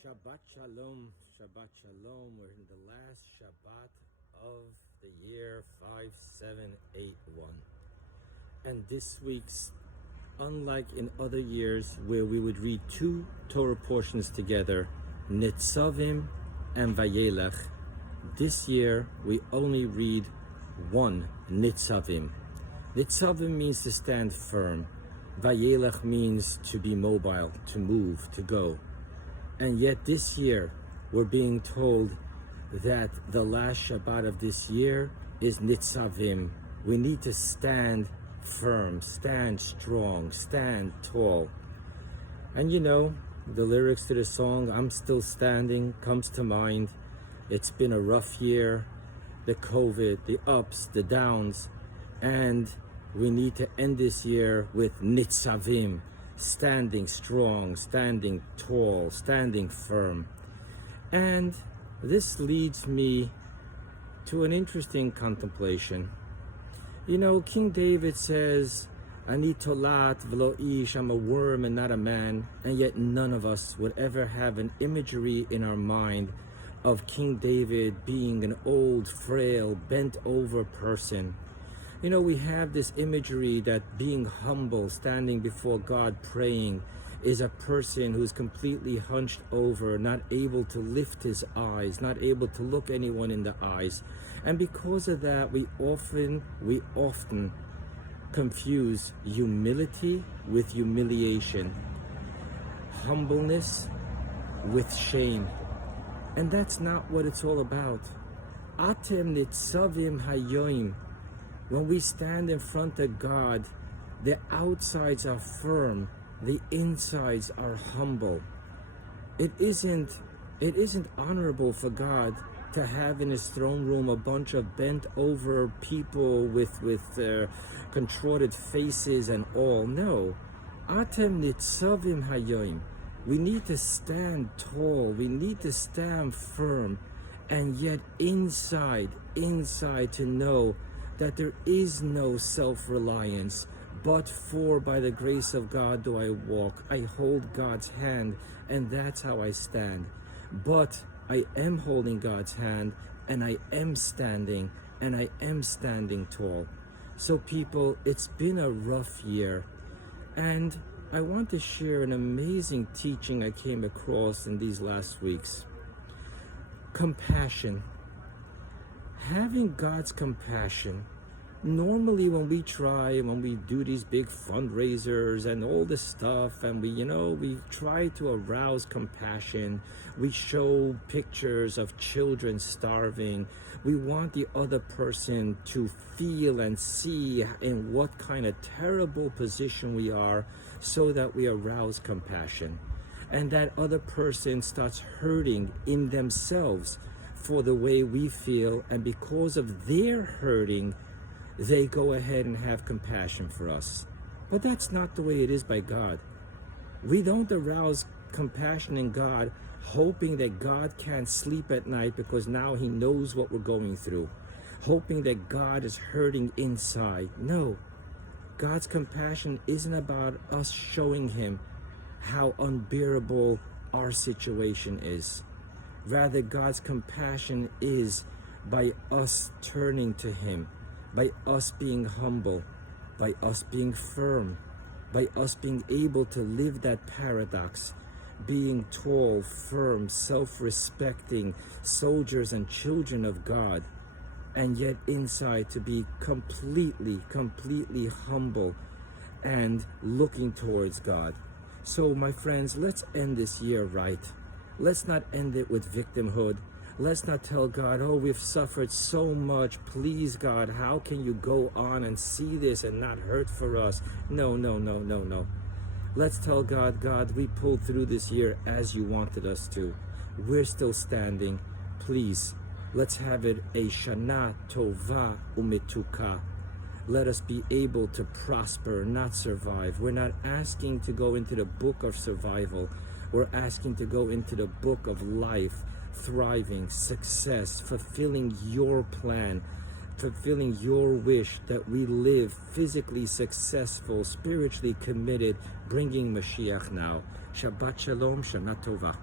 Shabbat Shalom, Shabbat Shalom. We're in the last Shabbat of the year 5781. And this week's, unlike in other years where we would read two Torah portions together, Netzavim and Vayelech, this year we only read one Netzavim. Netzavim means to stand firm. Vayelech means to be mobile, to move, to go. And yet this year, we're being told that the last Shabbat of this year is Netzavim. We need to stand firm, stand strong, stand tall. And you know, the lyrics to the song, I'm Still Standing, comes to mind. It's been a rough year, the COVID, the ups, the downs, and we need to end this year with nitzavim. Standing strong, standing tall, standing firm. And this leads me to an interesting contemplation. You know, King David says, Ani tolat v'lo ish, I'm a worm and not a man, and yet none of us would ever have an imagery in our mind of King David being an old, frail, bent over person. You know, we have this imagery that being humble, standing before God praying, is a person who's completely hunched over, not able to lift his eyes, not able to look anyone in the eyes. And because of that, we often confuse humility with humiliation, humbleness with shame. And that's not what it's all about. Atem nitzavim hayoim. When we stand in front of God, the outsides are firm, the insides are humble. It isn't honorable for God to have in his throne room a bunch of bent over people with contorted faces and all. No. Atem nitzavim hayoim. We need to stand tall, we need to stand firm, and yet inside to know that there is no self-reliance, but for by the grace of God do I walk. I hold God's hand, and that's how I stand. But I am holding God's hand, and I am standing, and I am standing tall. So people, it's been a rough year, and I want to share an amazing teaching I came across in these last weeks. Compassion. Having God's compassion. Normally when we do these big fundraisers and all this stuff, and we try to arouse compassion, we show pictures of children starving, we want the other person to feel and see in what kind of terrible position we are so that we arouse compassion. And that other person starts hurting in themselves for the way we feel, and because of their hurting, they go ahead and have compassion for us. But that's not the way it is by God. We don't arouse compassion in God hoping that God can't sleep at night because now he knows what we're going through, hoping that God is hurting inside. No, God's compassion isn't about us showing him how unbearable our situation is. Rather, God's compassion is by us turning to him, by us being humble, by us being firm, by us being able to live that paradox, being tall, firm, self-respecting soldiers and children of God, and yet inside to be completely humble and looking towards God. So my friends, let's end this year right. Let's not end it with victimhood. Let's not tell God, oh, we've suffered so much. Please, God, how can you go on and see this and not hurt for us? No. Let's tell God, God, we pulled through this year as you wanted us to. We're still standing. Please, let's have it a Shana Tova Umetuka. Let us be able to prosper, not survive. We're not asking to go into the book of survival. We're asking to go into the book of life, thriving, success, fulfilling your plan, fulfilling your wish that we live physically successful, spiritually committed, bringing Mashiach now. Shabbat Shalom, Shana Tova.